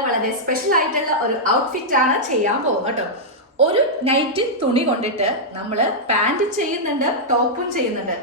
വളരെ സ്പെഷ്യൽ ആയിട്ടുള്ള ഒരു ഔട്ട്ഫിറ്റ് ആണ് ചെയ്യാൻ പോകുന്നത് കേട്ടോ. ഒരു നൈറ്റ് തുണി കൊണ്ടിട്ട് നമ്മൾ പാന്റ് ചെയ്യുന്നുണ്ട് ടോപ്പും ചെയ്യുന്നുണ്ട്.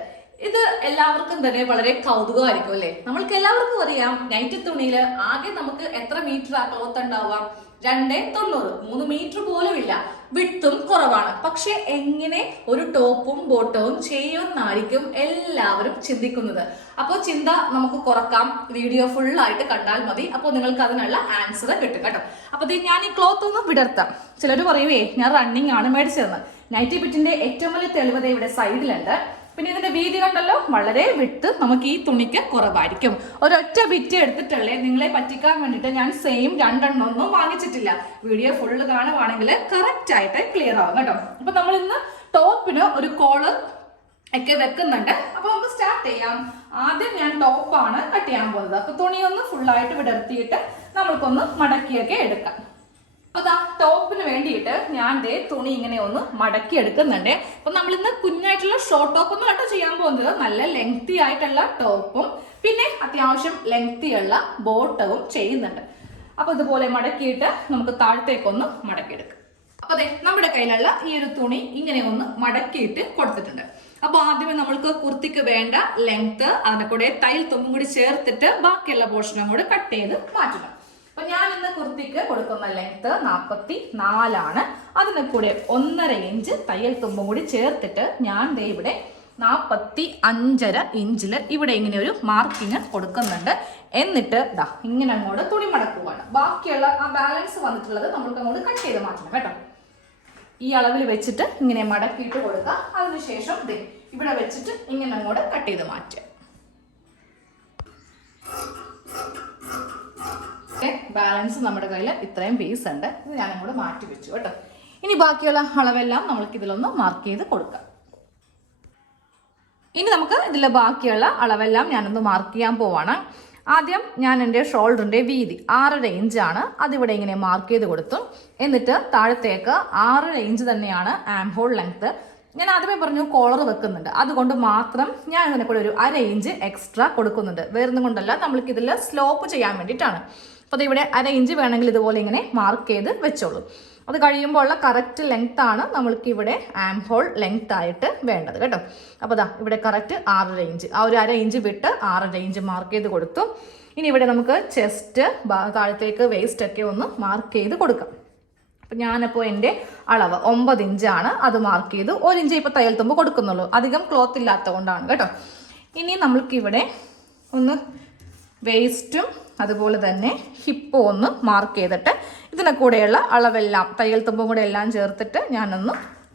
ഇത് എല്ലാവർക്കും തന്നെ വളരെ കൗതുകമായിരിക്കും അല്ലേ? നമ്മൾക്ക് എല്ലാവർക്കും അറിയാം നൈറ്റ് തുണിയിൽ ആകെ നമുക്ക് എത്ര മീറ്റർ ആ ക്ലോത്ത് ഉണ്ടാവാം രണ്ടേ തൊണ്ണൂറ്. മൂന്ന് മീറ്റർ പോലും ഇല്ല. വിട്ടും കുറവാണ്. പക്ഷെ എങ്ങനെ ഒരു ടോപ്പും ബോട്ടവും ചെയ്യുമെന്നായിരിക്കും എല്ലാവരും ചിന്തിക്കുന്നത്. അപ്പോൾ ചിന്ത നമുക്ക് കുറക്കാം. വീഡിയോ ഫുൾ ആയിട്ട് കണ്ടാൽ മതി. അപ്പോൾ നിങ്ങൾക്ക് അതിനുള്ള ആൻസർ കിട്ടും കേട്ടോ. അപ്പോൾ ഞാൻ ഈ ക്ലോത്ത് ഒന്ന് വിടർത്താം. ചിലർ പറയുവേ ഞാൻ റണ്ണിങ് ആണ് മേടിച്ചതെന്ന്. നൈറ്റി ബിറ്റിന്റെ ഏറ്റവും വലിയ തെളിവത ഇവിടെ സൈഡിലുണ്ട് പിന്നെ ഇതിന്റെ വീതി കണ്ടല്ലോ? വളരെ വിട്ട് നമുക്ക് ഈ തുണിക്ക് കുറവായിരിക്കും. ഒരൊറ്റ ബിറ്റ് എടുത്തിട്ടുള്ളേ നിങ്ങളെ പറ്റിക്കാൻ വേണ്ടിയിട്ട് ഞാൻ സെയിം രണ്ടെണ്ണം ഒന്നും വാങ്ങിച്ചിട്ടില്ല. വീഡിയോ ഫുള്ള് കാണുവാണെങ്കിൽ കറക്റ്റ് ആയിട്ട് ക്ലിയർ ആവും കേട്ടോ. അപ്പൊ നമ്മൾ ഇന്ന് ടോപ്പിന് ഒരു കോളർ ഒക്കെ വെക്കുന്നുണ്ട്. അപ്പൊ നമുക്ക് സ്റ്റാർട്ട് ചെയ്യാം. ആദ്യം ഞാൻ ടോപ്പാണ് കട്ട് ചെയ്യാൻ പോകുന്നത്. അപ്പൊ തുണിയൊന്ന് ഫുള്ളായിട്ട് വിടർത്തിയിട്ട് നമ്മൾക്കൊന്ന് മടക്കിയൊക്കെ എടുക്കാം. അപ്പൊ ദാ ടോപ്പിന് വേണ്ടിയിട്ട് ഞാൻ ദേ തുണി ഇങ്ങനെ ഒന്ന് മടക്കി എടുക്കുന്നുണ്ട് അപ്പൊ നമ്മൾ ഇന്ന് കുഞ്ഞായിട്ടുള്ള ഷോർട്ട് ടോപ്പ് ഒന്നും കേട്ടോ ചെയ്യാൻ പോകുന്നത്. നല്ല ലെങ്തി ആയിട്ടുള്ള ടോപ്പും പിന്നെ അത്യാവശ്യം ലെങ്തി ഉള്ള ബോട്ടവും ചെയ്യുന്നുണ്ട്. അപ്പൊ ഇതുപോലെ മടക്കിയിട്ട് നമുക്ക് താഴത്തേക്കൊന്ന് മടക്കിയെടുക്കാം. അപ്പൊ അതെ നമ്മുടെ കയ്യിലുള്ള ഈ ഒരു തുണി ഇങ്ങനെ ഒന്ന് മടക്കിയിട്ട് കൊടുത്തിട്ടുണ്ട്. അപ്പൊ ആദ്യമേ നമ്മൾക്ക് കുർത്തിക്ക് വേണ്ട ലെങ്ത് അതിനെ കൂടെ തയ്യൽ തുമ്പും കൂടി ചേർത്തിട്ട് ബാക്കിയുള്ള പോർഷനും കൂടി കട്ട് ചെയ്ത് മാറ്റണം കുർത്തിക്ക് കൊടുക്കുന്ന ലെങ്ത് നാൽപ്പത്തി നാലാണ് അതിന് കൂടെ ഒന്നര ഇഞ്ച് തയ്യൽ തുമ്പും കൂടി ചേർത്തിട്ട് ഞാൻ ദേ ഇവിടെ നാൽപ്പത്തി അഞ്ചര ഇഞ്ചിൽ ഇവിടെ ഇങ്ങനെ ഒരു മാർക്കിങ് കൊടുക്കുന്നുണ്ട്. എന്നിട്ട് ദാ ഇങ്ങനെ അങ്ങോട്ട് തുണി മടക്കുവാണ്. ബാക്കിയുള്ള ആ ബാലൻസ് വന്നിട്ടുള്ളത് നമ്മൾക്ക് അങ്ങോട്ട് കട്ട് ചെയ്ത് മാറ്റണം കേട്ടോ. ഈ അളവിൽ വെച്ചിട്ട് ഇങ്ങനെ മടക്കിയിട്ട് കൊടുക്കുക അതിനുശേഷം ദേ ഇവിടെ വെച്ചിട്ട് ഇങ്ങനെ അങ്ങോട്ട് കട്ട് ചെയ്ത് മാറ്റുക. ബാലൻസ് നമ്മുടെ കയ്യിൽ ഇത്രയും പീസ് ഉണ്ട്. ഇത് ഞാൻ ഇങ്ങോട്ട് മാറ്റി വെച്ചു കേട്ടോ. ഇനി ബാക്കിയുള്ള അളവെല്ലാം നമ്മൾക്ക് ഇതിലൊന്ന് മാർക്ക് ചെയ്ത് കൊടുക്കാം. ഇനി നമുക്ക് ഇതിലെ ബാക്കിയുള്ള അളവെല്ലാം ഞാനൊന്ന് മാർക്ക് ചെയ്യാൻ പോവാണ്. ആദ്യം ഞാൻ എന്റെ ഷോൾഡറിന്റെ വീതി ആറര ഇഞ്ചാണ് അതിവിടെ ഇങ്ങനെ മാർക്ക് ചെയ്ത് കൊടുത്തു. എന്നിട്ട് താഴത്തേക്ക് ആറര ഇഞ്ച് തന്നെയാണ് ആം ഹോൾ ലെങ്ത് ഞാൻ ആദ്യമേ പറഞ്ഞു കോളർ വെക്കുന്നുണ്ട്. അതുകൊണ്ട് മാത്രം ഞാൻ ഇതിനെ കൂടെ ഒരു അര ഇഞ്ച് എക്സ്ട്രാ കൊടുക്കുന്നുണ്ട്. വേറൊന്നും കൊണ്ടല്ല നമ്മൾക്ക് ഇതിൽ സ്ലോപ്പ് ചെയ്യാൻ വേണ്ടിയിട്ടാണ്. അപ്പോൾ ഇവിടെ അര ഇഞ്ച് വേണമെങ്കിൽ ഇതുപോലെ ഇങ്ങനെ മാർക്ക് ചെയ്ത് വെച്ചോളൂ. അത് കഴിയുമ്പോൾ ഉള്ള കറക്റ്റ് ലെങ്ത് ആണ് നമ്മൾക്ക് ഇവിടെ ആം ഹോൾ ലെങ്ത് ആയിട്ട് വേണ്ടത് കേട്ടോ. അപ്പോൾ ദാ ഇവിടെ കറക്റ്റ് ആറര ഇഞ്ച്. ആ ഒരു അര ഇഞ്ച് വിട്ട് ആറര ഇഞ്ച് മാർക്ക് ചെയ്ത് കൊടുത്തു. ഇനി ഇവിടെ നമുക്ക് ചെസ്റ്റ് താഴത്തേക്ക് വേസ്റ്റ് ഒക്കെ ഒന്ന് മാർക്ക് ചെയ്ത് കൊടുക്കാം. അപ്പം ഞാനപ്പോൾ എന്റെ അളവ് ഒമ്പത് ഇഞ്ചാണ് അത് മാർക്ക് ചെയ്ത് ഒരു ഇഞ്ച് ഇപ്പോൾ തയ്യൽ തുമ്പ് കൊടുക്കുന്നുള്ളൂ. അധികം ക്ലോത്ത് ഇല്ലാത്തത് കൊണ്ടാണ് കേട്ടോ. ഇനി നമ്മൾക്കിവിടെ ഒന്ന് വേസ്റ്റും അതുപോലെ തന്നെ ഹിപ്പോ ഒന്ന് മാർക്ക് ചെയ്തിട്ട് ഇതിനെ കൂടെയുള്ള അളവെല്ലാം തയ്യൽ തുമ്പും കൂടെ എല്ലാം ചേർത്തിട്ട് ഞാനൊന്ന്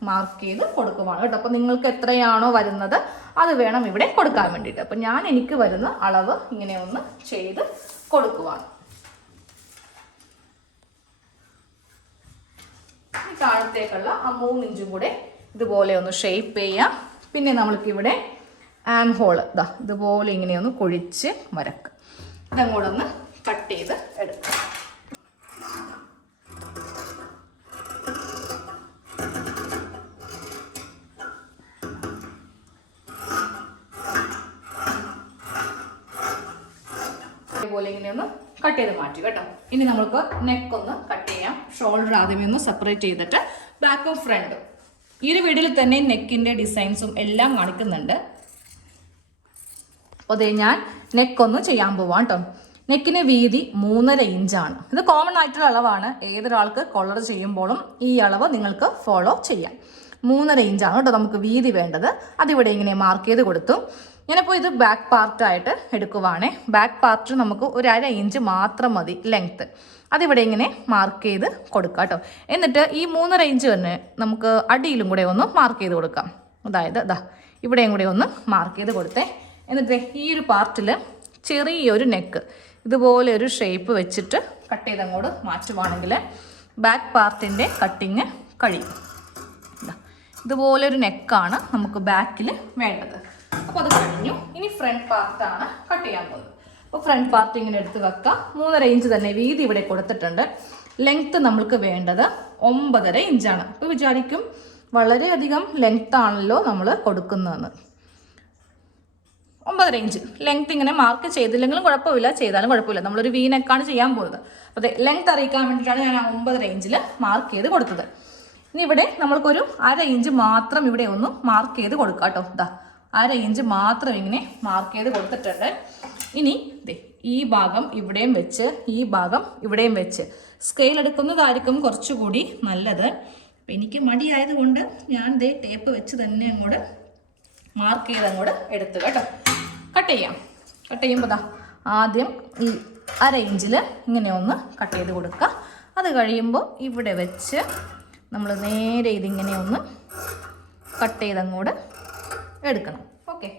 മാർക്ക് ചെയ്ത് കൊടുക്കുവാണ് കേട്ടോ. അപ്പോൾ നിങ്ങൾക്ക് എത്രയാണോ വരുന്നത് അത് വേണം ഇവിടെ കൊടുക്കാൻ വേണ്ടിയിട്ട്. അപ്പം ഞാൻ എനിക്ക് വരുന്ന അളവ് ഇങ്ങനെ ഒന്ന് ചെയ്ത് കൊടുക്കുവാണ്. താഴത്തേക്കുള്ള ആ മൂന്നിഞ്ചും കൂടെ ഇതുപോലെ ഒന്ന് ഷേപ്പ് ചെയ്യാം. പിന്നെ നമ്മൾക്ക് ഇവിടെ ആം ഹോൾ ഇതാ ഇതുപോലെ ഇങ്ങനെ ഒന്ന് കുഴിച്ച് വരക്കുക ഇതങ്ങോട്ട് ഒന്ന് കട്ട് ചെയ്ത് എടുക്കുക ഇതേപോലെ ഇങ്ങനെ ഒന്ന് കട്ട് ചെയ്ത് മാറ്റി കേട്ടോ. ഇനി നമുക്ക് നെക്ക് ഒന്ന് കട്ട് ചെയ്യാം. ഷോൾഡർ ആദ്യമേ ഒന്ന് സെപ്പറേറ്റ് ചെയ്തിട്ട് ബാക്കും ഫ്രണ്ടും ഈ ഒരു വീഡിയോയിൽ തന്നെ നെക്കിന്റെ ഡിസൈൻസും എല്ലാം കാണിക്കുന്നുണ്ട്. അതേ ഞാൻ നെക്ക് ഒന്ന് ചെയ്യാൻ പോവാം കേട്ടോ നെക്കിന് വീതി മൂന്നര ഇഞ്ചാണ് ഇത് കോമൺ ആയിട്ടുള്ള അളവാണ്. ഏതൊരാൾക്ക് കൊളർ ചെയ്യുമ്പോഴും ഈ അളവ് നിങ്ങൾക്ക് ഫോളോ ചെയ്യാം. മൂന്നര ഇഞ്ചാണ് കേട്ടോ നമുക്ക് വീതി വേണ്ടത്. അതിവിടെ ഇങ്ങനെ മാർക്ക് ചെയ്ത് കൊടുത്തു. ഞാനിപ്പോൾ ഇത് ബാക്ക് പാർട്ടായിട്ട് എടുക്കുവാണേ. ബാക്ക് പാർട്ട് നമുക്ക് ഒരു അര ഇഞ്ച് മാത്രം മതി ലെങ്ത്ത് അതിവിടെ ഇങ്ങനെ മാർക്ക് ചെയ്ത് കൊടുക്കാം കേട്ടോ എന്നിട്ട് ഈ മൂന്നര ഇഞ്ച് തന്നെ നമുക്ക് അടിയിലും കൂടെ ഒന്ന് മാർക്ക് ചെയ്ത് കൊടുക്കാം. അതായത് ഇതാ ഇവിടെയും കൂടെ ഒന്ന് മാർക്ക് ചെയ്ത് കൊടുത്തേ. എന്നിട്ട് ഈ ഒരു പാർട്ടിൽ ചെറിയൊരു നെക്ക് ഇതുപോലെ ഒരു ഷേപ്പ് വെച്ചിട്ട് കട്ട് ചെയ്ത് അങ്ങോട്ട് മാറ്റുവാണെങ്കിൽ ബാക്ക് പാർട്ടിന്റെ കട്ടിങ് കഴിയും. ഇതാ ഇതുപോലെ ഒരു നെക്കാണ് നമുക്ക് ബാക്കിൽ വേണ്ടത്. അപ്പോൾ അത് കഴിഞ്ഞു. ഇനി ഫ്രണ്ട് പാർട്ടാണ് കട്ട് ചെയ്യാൻ പോകുന്നത്. അപ്പോൾ ഫ്രണ്ട് പാർട്ട് ഇങ്ങനെ എടുത്ത് വെക്കാം. മൂന്നര ഇഞ്ച് തന്നെ വീതി ഇവിടെ കൊടുത്തിട്ടുണ്ട്. ലെങ്ത്ത് നമ്മൾക്ക് വേണ്ടത് ഒമ്പതര ഇഞ്ചാണ് അപ്പോൾ വിചാരിക്കും വളരെയധികം ലെങ്ത് ആണല്ലോ നമ്മൾ കൊടുക്കുന്നതെന്ന്. ഒമ്പതര റേഞ്ച് ലെങ്ത് ഇങ്ങനെ മാർക്ക് ചെയ്തില്ലെങ്കിലും കുഴപ്പമില്ല. ചെയ്താലും കുഴപ്പമില്ല. നമ്മളൊരു വി നെക്കാണ് ചെയ്യാൻ പോകുന്നത്. അപ്പോൾ അതെ ലെങ്ത് അറിയിക്കാൻ വേണ്ടിയിട്ടാണ് ഞാൻ ആ ഒമ്പത് റേഞ്ചിൽ മാർക്ക് ചെയ്ത് കൊടുത്തത്. ഇനി ഇവിടെ നമ്മൾക്കൊരു അര ഇഞ്ച് മാത്രം ഇവിടെ ഒന്ന് മാർക്ക് ചെയ്ത് കൊടുക്കാം കേട്ടോ ഇതാ അര ഇഞ്ച് മാത്രം ഇങ്ങനെ മാർക്ക് ചെയ്ത് കൊടുത്തിട്ടുണ്ട്. ഇനി ദേ ഈ ഭാഗം ഇവിടെയും വെച്ച് ഈ ഭാഗം ഇവിടെയും വെച്ച്. സ്കെയിൽ എടുക്കുന്നതായിരിക്കും കുറച്ചുകൂടി നല്ലത്. അപ്പം എനിക്ക് മടിയായതുകൊണ്ട് ഞാൻ ദേ ടേപ്പ് വെച്ച് തന്നെ അങ്ങോട്ട് മാർക്ക് ചെയ്ത് അങ്ങോട്ട് എടുത്തു കേട്ടോ. കട്ട് ചെയ്യാം. കട്ട് ചെയ്യുമ്പോൾ ദാ ആദ്യം ഈ അര ഇഞ്ചിൽ ഇങ്ങനെ ഒന്ന് കട്ട് ചെയ്ത് കൊടുക്കുക. അത് കഴിയുമ്പോൾ ഇവിടെ വെച്ച് നമ്മൾ നേരെ ഇതിങ്ങനെ ഒന്ന് കട്ട് ചെയ്ത് അങ്ങോട്ട് എടുക്കണം. ഓക്കെ.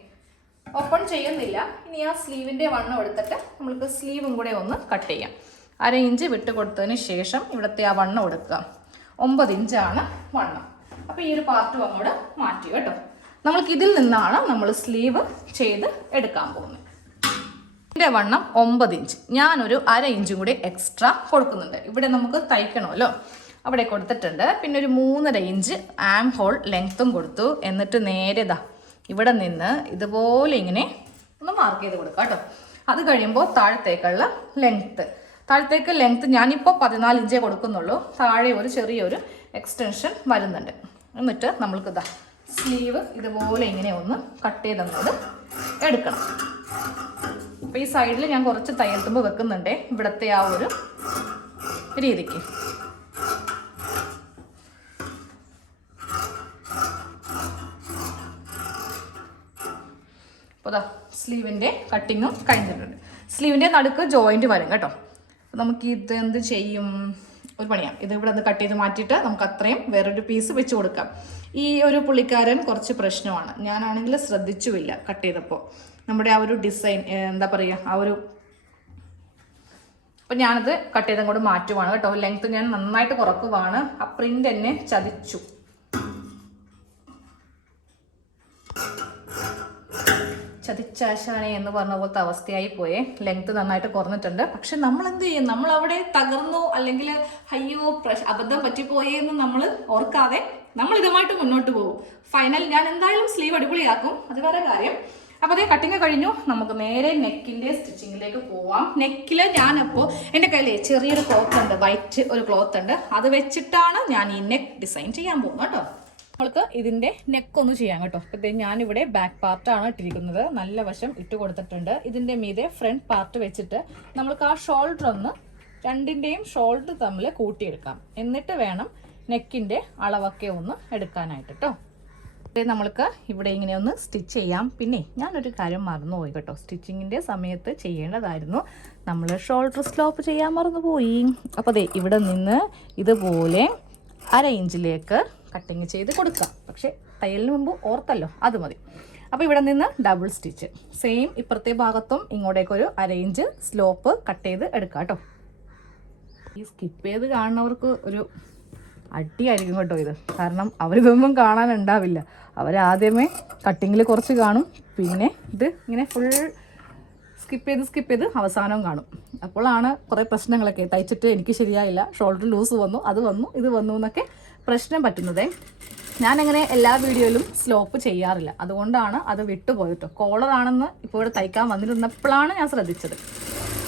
ഓപ്പൺ ചെയ്യുന്നില്ല. ഇനി ആ സ്ലീവിന്റെ വണ്ണം എടുത്തിട്ട് നമ്മൾക്ക് സ്ലീവും കൂടെ ഒന്ന് കട്ട് ചെയ്യാം. അര ഇഞ്ച് വിട്ട് കൊടുത്തതിന് ശേഷം ഇവിടുത്തെ ആ വണ്ണം എടുക്കുക. ഒമ്പത് ഇഞ്ചാണ് വണ്ണം. അപ്പോൾ ഈ ഒരു പാർട്ടും അങ്ങോട്ട് മാറ്റി കേട്ടോ. നമ്മൾക്ക് ഇതിൽ നിന്നാണ് നമ്മൾ സ്ലീവ് ചെയ്ത് എടുക്കാൻ പോകുന്നത്. ഇതിന്റെ വണ്ണം ഒമ്പത് ഇഞ്ച് ഞാനൊരു അര ഇഞ്ചും കൂടി എക്സ്ട്രാ കൊടുക്കുന്നുണ്ട്. ഇവിടെ നമുക്ക് തയ്ക്കണമല്ലോ. അവിടെ കൊടുത്തിട്ടുണ്ട്. പിന്നെ ഒരു മൂന്നര ഇഞ്ച് ആം ഹോൾ ലെങ്ത്തും കൊടുത്തു. എന്നിട്ട് നേരെ ഇതാ ഇവിടെ നിന്ന് ഇതുപോലെ ഇങ്ങനെ ഒന്ന് മാർക്ക് ചെയ്ത് കൊടുക്കുക കേട്ടോ. അത് കഴിയുമ്പോൾ താഴത്തേക്കുള്ള ലെങ്ത്ത് താഴത്തേക്ക് ലെങ്ത്ത് ഞാനിപ്പോൾ പതിനാല് ഇഞ്ചേ കൊടുക്കുന്നുള്ളൂ. താഴെ ഒരു ചെറിയൊരു എക്സ്റ്റൻഷൻ വരുന്നുണ്ട്. എന്നിട്ട് നമ്മൾക്ക് ഇതാ സ്ലീവ് ഇതുപോലെ ഇങ്ങനെ ഒന്ന് കട്ട് ചെയ്തങ്ങോട്ട് എടുക്കണം. അപ്പോൾ ഈ സൈഡിൽ ഞാൻ കുറച്ച് തയ്യൽ തുമ്പ് വെക്കുന്നുണ്ട്. ഇവിടുത്തെ ആ ഒരു രീതിക്ക്. അപ്പോൾ സ്ലീവിന്റെ കട്ടിങ്ങും കഴിഞ്ഞിട്ടുണ്ട്. സ്ലീവിന്റെ നടുക്ക് ജോയിന്റ് വരും കേട്ടോ. നമുക്ക് ഇത് എന്ത് ചെയ്യും? ഒരു പണിയാം ഇത് ഇവിടെ നിന്ന് കട്ട് ചെയ്ത് മാറ്റിയിട്ട് നമുക്ക് അത്രയും വേറൊരു പീസ് വെച്ച് കൊടുക്കാം. ഈ ഒരു പുള്ളിക്കാരൻ കുറച്ച് പ്രശ്നമാണ്. ഞാനാണെങ്കിൽ ശ്രദ്ധിച്ചുമില്ല കട്ട് ചെയ്തപ്പോൾ. നമ്മുടെ ആ ഒരു ഡിസൈൻ എന്താ പറയുക ആ ഒരു അപ്പം ഞാനത് കട്ട് ചെയ്തും കൂടെ മാറ്റുവാണ് കേട്ടോ. ലെങ്ത് ഞാൻ നന്നായിട്ട് കുറക്കുവാണ്. ആ പ്രിന്റ് എന്നെ ചതിച്ചു. ചതിച്ചാശാനെ എന്ന് പറഞ്ഞ പോലത്തെ അവസ്ഥയായി പോയേ. ലെങ്ത് നന്നായിട്ട് കുറഞ്ഞിട്ടുണ്ട്. പക്ഷെ നമ്മൾ എന്ത് ചെയ്യും? നമ്മൾ അവിടെ തകർന്നു അല്ലെങ്കിൽ അയ്യോ പ്രശ് അബദ്ധം പറ്റിപ്പോയേ എന്ന് നമ്മൾ ഓർക്കാതെ നമ്മൾ ഇതുമായിട്ട് മുന്നോട്ട് പോകും. ഫൈനൽ ഞാൻ എന്തായാലും സ്ലീവ് അടിപൊളിയാക്കും. അത് വേറെ കാര്യം. അപ്പോൾ അതേ കട്ടിങ് കഴിഞ്ഞു. നമുക്ക് നേരെ നെക്കിന്റെ സ്റ്റിച്ചിങ്ങിലേക്ക് പോവാം. നെക്കിൽ ഞാനപ്പോൾ എന്റെ കയ്യിൽ ചെറിയൊരു ക്ലോത്ത് ഉണ്ട്. വൈറ്റ് ഒരു ക്ലോത്ത് ഉണ്ട്. അത് വെച്ചിട്ടാണ് ഞാൻ ഈ നെക്ക് ഡിസൈൻ ചെയ്യാൻ പോകുന്നത് കേട്ടോ. നമ്മൾക്ക് ഇതിന്റെ നെക്ക് ഒന്ന് ചെയ്യാം കേട്ടോ. ഇപ്പൊ ഞാനിവിടെ ബാക്ക് പാർട്ടാണ് ഇട്ടിരിക്കുന്നത്. നല്ല വശം ഇട്ട് കൊടുത്തിട്ടുണ്ട്. ഇതിന്റെ മീതെ ഫ്രണ്ട് പാർട്ട് വെച്ചിട്ട് നമ്മൾക്ക് ആ ഷോൾഡർ ഒന്ന് രണ്ടിന്റെയും ഷോൾഡർ തമ്മിൽ കൂട്ടിയെടുക്കാം. എന്നിട്ട് വേണം നെക്കിന്റെ അളവൊക്കെ ഒന്ന് എടുക്കാനായിട്ട് കേട്ടോ. നമ്മൾക്ക് ഇവിടെ ഇങ്ങനെ ഒന്ന് സ്റ്റിച്ച് ചെയ്യാം. പിന്നെ ഞാനൊരു കാര്യം മറന്നുപോയി കേട്ടോ. സ്റ്റിച്ചിങ്ങിന്റെ സമയത്ത് ചെയ്യേണ്ടതായിരുന്നു. നമ്മൾ ഷോൾഡർ സ്ലോപ്പ് ചെയ്യാൻ മറന്നുപോയി. അപ്പോൾ അതെ ഇവിടെ നിന്ന് ഇതുപോലെ അര ഇഞ്ചിലേക്ക് കട്ടിങ് ചെയ്ത് കൊടുക്കാം. പക്ഷേ തയ്യലിന് മുമ്പ് ഓർത്തല്ലോ അത് മതി. അപ്പോൾ ഇവിടെ നിന്ന് ഡബിൾ സ്റ്റിച്ച് സെയിം ഇപ്പുറത്തെ ഭാഗത്തും ഇങ്ങോട്ടേക്കൊരു അര ഇഞ്ച് സ്ലോപ്പ് കട്ട് ചെയ്ത് എടുക്കാം കേട്ടോ. ഈ സ്കിപ്പ് ചെയ്ത് കാണുന്നവർക്ക് ഒരു അടിയായിരിക്കും കേട്ടോ ഇത്. കാരണം അവരിതൊന്നും കാണാനുണ്ടാവില്ല അവരാദ്യമേ കട്ടിങ്ങിൽ കുറച്ച് കാണും. പിന്നെ ഇത് ഇങ്ങനെ ഫുൾ സ്കിപ്പ് ചെയ്ത് സ്കിപ്പ് ചെയ്ത് അവസാനം കാണും. അപ്പോഴാണ് കുറേ പ്രശ്നങ്ങളൊക്കെ. തയ്ച്ചിട്ട് എനിക്ക് ശരിയായില്ല. ഷോൾഡർ ലൂസ് വന്നു അത് വന്നു ഇത് വന്നു എന്നൊക്കെ പ്രശ്നം പറ്റുന്നത്. ഞാനങ്ങനെ എല്ലാ വീഡിയോയിലും സ്ലോപ്പ് ചെയ്യാറില്ല. അതുകൊണ്ടാണ് അത് വിട്ടുപോയിട്ടോ കോളറാണെന്ന് ഇപ്പോൾ ഇവിടെ തയ്ക്കാൻ വന്നിരുന്നപ്പോഴാണ് ഞാൻ ശ്രദ്ധിച്ചത്.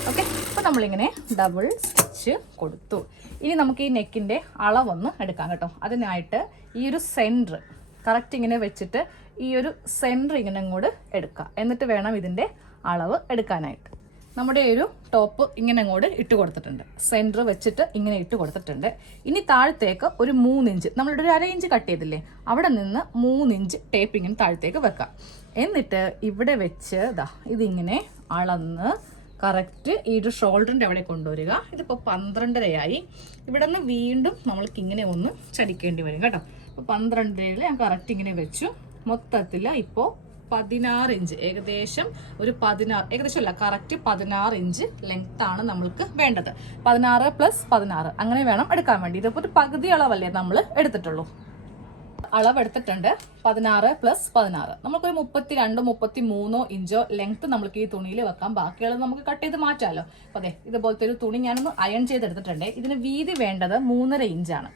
ഓക്കെ അപ്പോൾ നമ്മളിങ്ങനെ ഡബിൾ സ്റ്റിച്ച് കൊടുത്തു. ഇനി നമുക്ക് ഈ നെക്കിന്റെ അളവൊന്ന് എടുക്കാം കേട്ടോ. അതിനായിട്ട് ഈ ഒരു സെന്റർ കറക്റ്റ് ഇങ്ങനെ വെച്ചിട്ട് ഈ ഒരു സെന്റർ ഇങ്ങനെ അങ്ങോട്ട് എടുക്കുക എന്നിട്ട് വേണം ഇതിന്റെ അളവ് എടുക്കാനായിട്ട്. നമ്മുടെ ഒരു ടോപ്പ് ഇങ്ങനെ അങ്ങോട്ട് ഇട്ട് കൊടുത്തിട്ടുണ്ട്. സെന്റർ വെച്ചിട്ട് ഇങ്ങനെ ഇട്ട് കൊടുത്തിട്ടുണ്ട്. ഇനി താഴത്തേക്ക് ഒരു മൂന്നിഞ്ച് നമ്മളുടെ ഒരു അര ഇഞ്ച് കട്ട് ചെയ്തില്ലേ? അവിടെ നിന്ന് മൂന്നിഞ്ച് ടേപ്പ് ഇങ്ങനെ താഴത്തേക്ക് വെക്കാം. എന്നിട്ട് ഇവിടെ വെച്ച് ഇതാ ഇതിങ്ങനെ അളന്ന് കറക്റ്റ് ഈ ഒരു ഷോൾഡറിന്റെ അവിടെ കൊണ്ടുവരിക. ഇതിപ്പോൾ പന്ത്രണ്ടരയായി. ഇവിടെ നിന്ന് വീണ്ടും നമ്മൾക്ക് ഇങ്ങനെ ഒന്ന് ചടിക്കേണ്ടി വരും കേട്ടോ. അപ്പോൾ പന്ത്രണ്ടരയിൽ ഞാൻ കറക്റ്റ് ഇങ്ങനെ വെച്ചു. മൊത്തത്തിൽ ഇപ്പോൾ പതിനാറ് ഇഞ്ച്. ഏകദേശം ഒരു പതിനാറ് ഏകദേശം അല്ല കറക്റ്റ് പതിനാറ് ഇഞ്ച് ലെങ്ത് ആണ് നമ്മൾക്ക് വേണ്ടത്. പതിനാറ് പ്ലസ് പതിനാറ്. അങ്ങനെ വേണം എടുക്കാൻ വേണ്ടി. ഇതിപ്പോൾ ഒരു പകുതി അളവല്ലേ നമ്മൾ എടുത്തിട്ടുള്ളൂ. അളവെടുത്തിട്ടുണ്ട് പതിനാറ് പ്ലസ് പതിനാറ്. നമുക്കൊരു മുപ്പത്തി രണ്ടോ മുപ്പത്തി മൂന്നോ ഇഞ്ചോ ലെങ്ത് നമുക്ക് ഈ തുണിയിൽ വെക്കാം. ബാക്കിയുള്ളത് നമുക്ക് കട്ട് ചെയ്ത് മാറ്റാമല്ലോ അതെ ഇതുപോലത്തെ ഒരു തുണി ഞാനൊന്ന് അയൺ ചെയ്തെടുത്തിട്ടുണ്ട്. ഇതിന് വീതി വേണ്ടത് മൂന്നര ഇഞ്ചാണ്.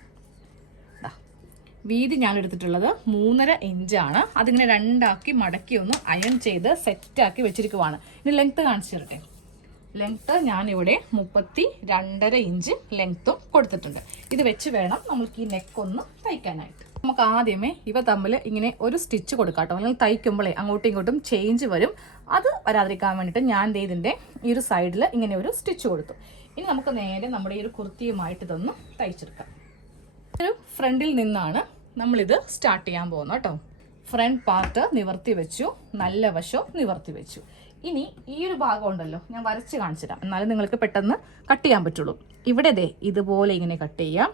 വീതി ഞാൻ എടുത്തിട്ടുള്ളത് മൂന്നര ഇഞ്ചാണ്. അതിങ്ങനെ രണ്ടാക്കി മടക്കി ഒന്ന് അയൺ ചെയ്ത് സെറ്റാക്കി വെച്ചിരിക്കുവാണ്. ഇനി ലെങ്ത് കാണിച്ചു തരട്ടെ. ലെങ്ത്ത് ഞാനിവിടെ മുപ്പത്തി രണ്ടര ഇഞ്ച് ലെങ്ത്തും കൊടുത്തിട്ടുണ്ട്. ഇത് വെച്ച് വേണം നമ്മൾക്ക് ഈ നെക്ക് ഒന്ന് തയ്ക്കാനായിട്ട്. നമുക്ക് ആദ്യമേ ഇവ തമ്മിൽ ഇങ്ങനെ ഒരു സ്റ്റിച്ച് കൊടുക്കാം കേട്ടോ അല്ലെങ്കിൽ തയ്ക്കുമ്പോഴേ അങ്ങോട്ടും ഇങ്ങോട്ടും ചേഞ്ച് വരും. അത് വരാതിരിക്കാൻ വേണ്ടിയിട്ട് ഞാൻ ഇതിന്റെ ഈ ഒരു സൈഡിൽ ഇങ്ങനെ ഒരു സ്റ്റിച്ച് കൊടുത്തു. ഇനി നമുക്ക് നേരെ നമ്മുടെ ഈ ഒരു കുർത്തിയുമായിട്ട് ഇതൊന്ന് തയ്ച്ചെടുക്കാം. ഫ്രണ്ടിൽ നിന്നാണ് നമ്മളിത് സ്റ്റാർട്ട് ചെയ്യാൻ പോകുന്നത് കേട്ടോ. ഫ്രണ്ട് പാർട്ട് നിവർത്തി വെച്ചു നല്ല വശം നിവർത്തി വെച്ചു. ഇനി ഈ ഒരു ഭാഗം ഉണ്ടല്ലോ ഞാൻ വരച്ച് കാണിച്ചു തരാം എന്നാലും നിങ്ങൾക്ക് പെട്ടെന്ന് കട്ട് ചെയ്യാൻ പറ്റുള്ളൂ. ഇവിടെ ദേ ഇതുപോലെ ഇങ്ങനെ കട്ട് ചെയ്യാം.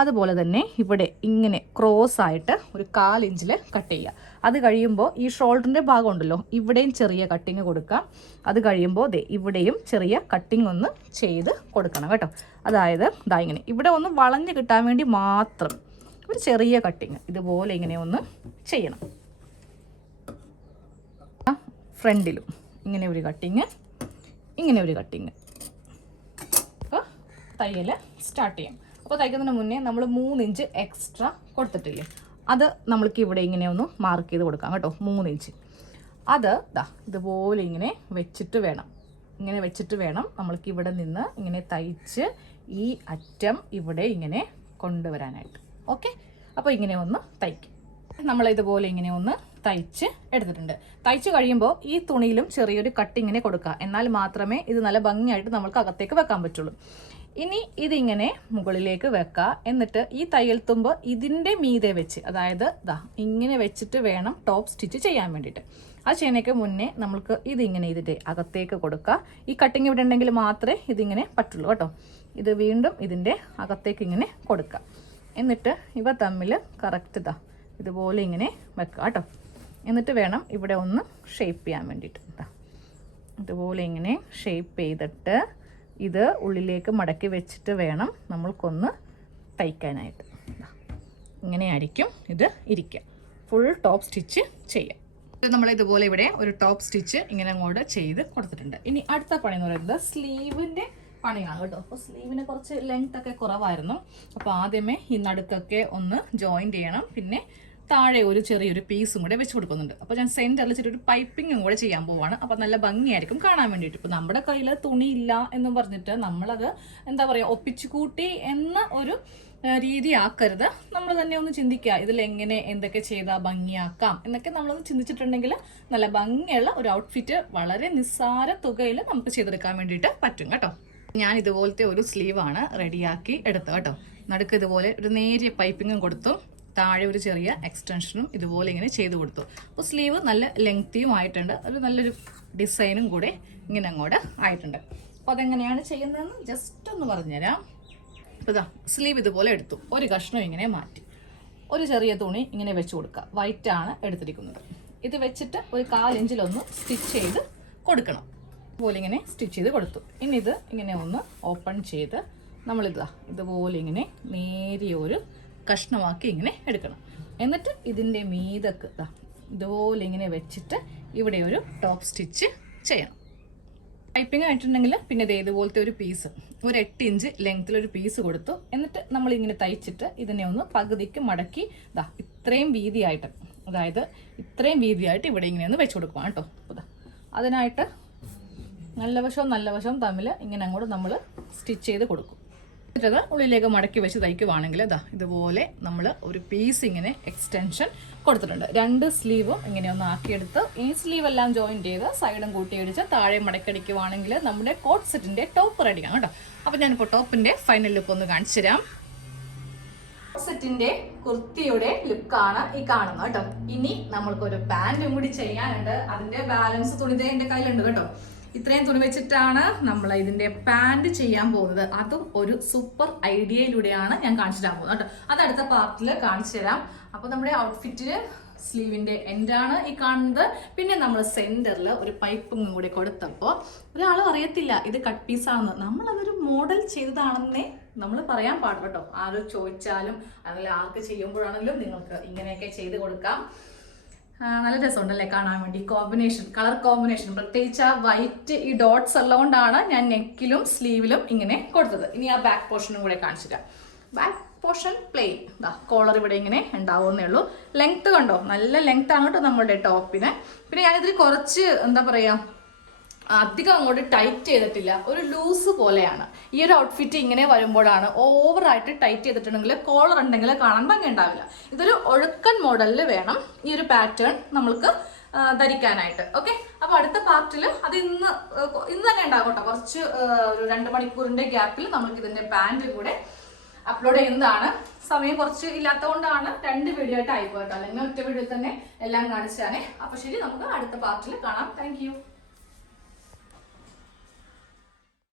അതുപോലെ തന്നെ ഇവിടെ ഇങ്ങനെ ക്രോസ് ആയിട്ട് ഒരു കാലിഞ്ചിൽ കട്ട് ചെയ്യുക അത് കഴിയുമ്പോൾ ഈ ഷോൾഡറിന്റെ ഭാഗം ഉണ്ടല്ലോ ഇവിടെയും ചെറിയ കട്ടിങ് കൊടുക്കാം. അത് കഴിയുമ്പോൾ ദേ ഇവിടെയും ചെറിയ കട്ടിങ് ഒന്ന് ചെയ്ത് കൊടുക്കണം കേട്ടോ. അതായത് ഇതാ ഇങ്ങനെ. ഇവിടെ ഒന്ന് വളഞ്ഞ് കിട്ടാൻ വേണ്ടി മാത്രം ഒരു ചെറിയ കട്ടിങ് ഇതുപോലെ ഇങ്ങനെ ഒന്ന് ചെയ്യണം. ഫ്രണ്ടിലും ഇങ്ങനെ ഒരു കട്ടിങ് ഇങ്ങനെ ഒരു കട്ടിങ് അപ്പോൾ തയ്യൽ സ്റ്റാർട്ട് ചെയ്യാം. അപ്പോൾ തയ്ക്കുന്നതിന് മുന്നേ നമ്മൾ മൂന്നിഞ്ച് എക്സ്ട്രാ കൊടുത്തിട്ടില്ലേ? അത് നമ്മൾക്ക് ഇവിടെ ഇങ്ങനെ ഒന്ന് മാർക്ക് ചെയ്ത് കൊടുക്കാം കേട്ടോ മൂന്ന് ഇഞ്ച് അത് ദാ ഇതുപോലെ ഇങ്ങനെ വെച്ചിട്ട് വേണം. ഇങ്ങനെ വെച്ചിട്ട് വേണം നമ്മൾക്ക് ഇവിടെ നിന്ന് ഇങ്ങനെ തയ്ച്ച് ഈ അറ്റം ഇവിടെ ഇങ്ങനെ കൊണ്ടുവരാനായിട്ട്. ഓക്കെ അപ്പോൾ ഇങ്ങനെ ഒന്ന് തയ്ക്കും. നമ്മൾ ഇതുപോലെ ഇങ്ങനെ ഒന്ന് തയ്ച്ച് എടുത്തിട്ടുണ്ട്. തയ്ച്ച് കഴിയുമ്പോൾ ഈ തുണിയിലും ചെറിയൊരു കട്ടിങ്ങിനെ കൊടുക്കുക എന്നാൽ മാത്രമേ ഇത് നല്ല ഭംഗിയായിട്ട് നമ്മൾക്ക് അകത്തേക്ക് വെക്കാൻ പറ്റുള്ളൂ. ഇനി ഇതിങ്ങനെ മുകളിലേക്ക് വെക്കുക എന്നിട്ട് ഈ തയ്യൽ തുമ്പ് ഇതിന്റെ മീതെ വെച്ച് അതായത് ദാ ഇങ്ങനെ വെച്ചിട്ട് വേണം ടോപ്പ് സ്റ്റിച്ച് ചെയ്യാൻ വേണ്ടിയിട്ട്. അത് ചെയ്യുന്നതിന് മുന്നേ നമ്മൾക്ക് ഇതിങ്ങനെ ഇതിന്റെ അകത്തേക്ക് കൊടുക്കുക ഈ കട്ടിങ് ഇവിടെ ഉണ്ടെങ്കിൽ മാത്രമേ ഇതിങ്ങനെ പറ്റുള്ളൂ കേട്ടോ. ഇത് വീണ്ടും ഇതിന്റെ അകത്തേക്ക് ഇങ്ങനെ കൊടുക്കുക എന്നിട്ട് ഇവ തമ്മിൽ കറക്റ്റ് ഇതാ ഇതുപോലെ ഇങ്ങനെ വെക്കുക കേട്ടോ. എന്നിട്ട് വേണം ഇവിടെ ഒന്ന് ഷേപ്പ് ചെയ്യാൻ വേണ്ടിയിട്ട്. ഇതാ ഇതുപോലെ ഇങ്ങനെ ഷേപ്പ് ചെയ്തിട്ട് ഇത് ഉള്ളിലേക്ക് മടക്കി വെച്ചിട്ട് വേണം നമ്മൾക്കൊന്ന് തയ്ക്കാനായിട്ട്. ഇങ്ങനെയായിരിക്കും ഇത് ഇരിക്കുക. ഫുൾ ടോപ്പ് സ്റ്റിച്ച് ചെയ്യാം നമ്മൾ ഇതുപോലെ ഇവിടെ ഒരു ടോപ്പ് സ്റ്റിച്ച് ഇങ്ങനെ അങ്ങോട്ട് ചെയ്ത് കൊടുത്തിട്ടുണ്ട്. ഇനി അടുത്ത പണി എന്ന് പറയുന്നത് സ്ലീവിന്റെ പണിയാണ് കേട്ടോ. അപ്പോൾ സ്ലീവിന് കുറച്ച് ലെങ്ത് ഒക്കെ കുറവായിരുന്നു. അപ്പോൾ ആദ്യമേ ഈ നടുക്കൊക്കെ ഒന്ന് ജോയിൻ ചെയ്യണം. പിന്നെ താഴെ ഒരു ചെറിയൊരു പീസും കൂടെ വെച്ച് കൊടുക്കുന്നുണ്ട്. അപ്പോൾ ഞാൻ സെന്ററിൽ ചെറിയൊരു പൈപ്പിങ്ങും കൂടെ ചെയ്യാൻ പോവാണ്. അപ്പോൾ നല്ല ഭംഗിയായിരിക്കും കാണാൻ വേണ്ടിയിട്ട്. ഇപ്പോൾ നമ്മുടെ കയ്യിൽ തുണിയില്ല എന്ന് പറഞ്ഞിട്ട് നമ്മളത് എന്താ പറയുക ഒപ്പിച്ചു കൂട്ടി എന്ന ഒരു രീതിയാക്കരുത്. നമ്മൾ തന്നെ ഒന്ന് ചിന്തിക്കുക ഇതിൽ എങ്ങനെ എന്തൊക്കെ ചെയ്താൽ ഭംഗിയാക്കാം എന്നൊക്കെ നമ്മളൊന്ന് ചിന്തിച്ചിട്ടുണ്ടെങ്കിൽ നല്ല ഭംഗിയുള്ള ഒരു ഔട്ട്ഫിറ്റ് വളരെ നിസ്സാര തുകയിൽ നമുക്ക് ചെയ്തെടുക്കാൻ വേണ്ടിയിട്ട് പറ്റും കേട്ടോ. ഞാൻ ഇതുപോലത്തെ ഒരു സ്ലീവാണ് റെഡിയാക്കി എടുത്തത് കേട്ടോ. നടുക്ക് ഇതുപോലെ ഒരു നേരിയ പൈപ്പിങ്ങും കൊടുത്തു. താഴെ ഒരു ചെറിയ എക്സ്റ്റൻഷനും ഇതുപോലെ ഇങ്ങനെ ചെയ്ത് കൊടുത്തു. അപ്പോൾ സ്ലീവ് നല്ല ലെങ്തിയും ആയിട്ടുണ്ട്. ഒരു നല്ലൊരു ഡിസൈനും കൂടെ ഇങ്ങനെ അങ്ങോട്ട് ആയിട്ടുണ്ട്. അപ്പോൾ അതെങ്ങനെയാണ് ചെയ്യുന്നതെന്ന് ജസ്റ്റ് ഒന്ന് പറഞ്ഞുതരാം. അപ്പോൾ ഇതാ സ്ലീവ് ഇതുപോലെ എടുത്തു. ഒരു കഷ്ണം ഇങ്ങനെ മാറ്റി. ഒരു ചെറിയ തുണി ഇങ്ങനെ വെച്ച് കൊടുക്കുക. വൈറ്റ് ആണ് എടുത്തിരിക്കുന്നത്. ഇത് വെച്ചിട്ട് ഒരു കാലിഞ്ചിലൊന്ന് സ്റ്റിച്ച് ചെയ്ത് കൊടുക്കണം. ഇതുപോലെ ഇങ്ങനെ സ്റ്റിച്ച് ചെയ്ത് കൊടുത്തു. ഇനി ഇത് ഇങ്ങനെ ഒന്ന് ഓപ്പൺ ചെയ്ത് നമ്മളിതാ ഇതുപോലെ ഇങ്ങനെ നേരിയ ഒരു കഷ്ണമാക്കി ഇങ്ങനെ എടുക്കണം. എന്നിട്ട് ഇതിന്റെ മീതക്ക് ഇതാ ഇതുപോലെ ഇങ്ങനെ വെച്ചിട്ട് ഇവിടെ ഒരു ടോപ്പ് സ്റ്റിച്ച് ചെയ്യണം. പൈപ്പിംഗ് ആയിട്ടുണ്ടെങ്കിൽ പിന്നെ ഇത് ഇതുപോലത്തെ ഒരു പീസ് ഒരു എട്ട് ഇഞ്ച് ലെങ്ത്തിൽ ഒരു പീസ് കൊടുത്തു. എന്നിട്ട് നമ്മൾ ഇങ്ങനെ തയ്ച്ചിട്ട് ഇതിനെ ഒന്ന് പകുതിക്ക് മടക്കി ഇതാ ഇത്രയും വീതിയായിട്ട് അതായത് ഇത്രയും വീതിയായിട്ട് ഇവിടെ ഇങ്ങനെ ഒന്ന് വെച്ച് കൊടുക്കുക കേട്ടോ. ഇതാ അതിനായിട്ട് നല്ല വശവും നല്ല വശവും തമ്മിൽ ഇങ്ങനെ അങ്ങോട്ട് നമ്മൾ സ്റ്റിച്ച് ചെയ്ത് കൊടുക്കും. എന്നിട്ടത് ഉള്ളിലേക്ക് മടക്കി വെച്ച് തയ്ക്കുവാണെങ്കിൽ ഇതാ ഇതുപോലെ നമ്മൾ ഒരു പീസ് ഇങ്ങനെ എക്സ്റ്റൻഷൻ കൊടുത്തിട്ടുണ്ട്. രണ്ട് സ്ലീവും ഇങ്ങനെ ഒന്ന് ആക്കിയെടുത്ത് ഈ സ്ലീവ് എല്ലാം ജോയിൻ ചെയ്ത് സൈഡും കൂട്ടിയടിച്ച് താഴെ മടക്കടിക്കുവാണെങ്കിൽ നമ്മുടെ കോട്ട് സെറ്റിന്റെ ടോപ്പ് റെഡിയാണ് കേട്ടോ. അപ്പോൾ ഞാനിപ്പോൾ ടോപ്പിന്റെ ഫൈനൽ ലുക്ക് ഒന്ന് കാണിച്ചു തരാം. സെറ്റിന്റെ കുർത്തിയുടെ ലുക്കാണ് ഈ കാണുന്നത് കേട്ടോ. ഇനി നമ്മൾക്കൊരു പാന്റും കൂടി ചെയ്യാനുണ്ട്. അതിന്റെ ബാലൻസ് തുണിതേ എന്റെ കയ്യിലുണ്ട് കേട്ടോ. ഇത്രയും തുണി വെച്ചിട്ടാണ് നമ്മൾ ഇതിന്റെ പാന്റ് ചെയ്യാൻ പോകുന്നത്. അതും ഒരു സൂപ്പർ ഐഡിയയിലൂടെയാണ് ഞാൻ കാണിച്ചു തരാൻ പോകുന്നത് കേട്ടോ. അത് അടുത്ത പാർട്ടിൽ കാണിച്ചു തരാം. അപ്പോൾ നമ്മുടെ ഔട്ട്ഫിറ്റിൽ സ്ലീവിന്റെ എൻഡാണ് ഈ കാണുന്നത്. പിന്നെ നമ്മൾ സെന്ററിൽ ഒരു പൈപ്പും കൂടി കൊടുത്തപ്പോൾ ഒരാൾ അറിയത്തില്ല ഇത് കട്ട് പീസാണെന്ന് നമ്മൾ അതൊരു മോഡൽ ചെയ്തതാണെന്നേ നമ്മൾ പറയാൻ പാടും കേട്ടോ. ആരും ചോദിച്ചാലും അല്ലെങ്കിൽ ആർക്ക് ചെയ്യുമ്പോഴാണെങ്കിലും നിങ്ങൾക്ക് ഇങ്ങനെയൊക്കെ ചെയ്ത് കൊടുക്കാം. നല്ല രസമുണ്ടല്ലേ കാണാൻ വേണ്ടി. കോമ്പിനേഷൻ കളർ കോമ്പിനേഷൻ പ്രത്യേകിച്ച് ആ വൈറ്റ് ഈ ഡോട്ട്സ് ഉള്ളതുകൊണ്ടാണ് ഞാൻ നെക്കിലും സ്ലീവിലും ഇങ്ങനെ കൊടുത്തത്. ഇനി ആ ബാക്ക് പോർഷനും കൂടെ കാണിച്ചു തരാം. ബാക്ക് പോർഷൻ പ്ലെയിൻ ഇതാ കോളർ ഇവിടെ ഇങ്ങനെ ഉണ്ടാവുന്നേ ഉള്ളൂ. ലെങ്ത് കണ്ടോ? നല്ല ലെങ്ത് കേട്ടോ നമ്മുടെ ടോപ്പിന് പിന്നെ ഞാനിതിൽ കുറച്ച് എന്താ പറയാ അധികം അങ്ങോട്ട് ടൈറ്റ് ചെയ്തിട്ടില്ല. ഒരു ലൂസ് പോലെയാണ്. ഈ ഒരു ഔട്ട്ഫിറ്റ് ഇങ്ങനെ വരുമ്പോഴാണ് ഓവറായിട്ട് ടൈറ്റ് ചെയ്തിട്ടുണ്ടെങ്കിൽ കോളർ ഉണ്ടെങ്കിൽ കാണാൻ ഭംഗി ഉണ്ടാവില്ല ഇതൊരു ഒഴുക്കൻ മോഡലിൽ വേണം ഈ ഒരു പാറ്റേൺ നമ്മൾക്ക് ധരിക്കാനായിട്ട്. ഓക്കെ അപ്പൊ അടുത്ത പാർട്ടിൽ അത് ഇന്ന് ഇന്ന് തന്നെ ഉണ്ടാകട്ടെ കുറച്ച് ഒരു രണ്ട് മണിക്കൂറിന്റെ ഗ്യാപ്പിൽ നമുക്ക് ഇതിന്റെ പാന്റ് കൂടെ അപ്ലോഡ് ചെയ്യുന്നതാണ്. സമയം കുറച്ച് ഇല്ലാത്തതുകൊണ്ടാണ് രണ്ട് വീഡിയോ ആയിട്ട് ആയിപ്പോട്ടോ അല്ലെങ്കിൽ ഒറ്റ വീഡിയോ തന്നെ എല്ലാം കാണിച്ചാണ് അപ്പൊ ശരി നമുക്ക് അടുത്ത പാർട്ടിൽ കാണാം. താങ്ക്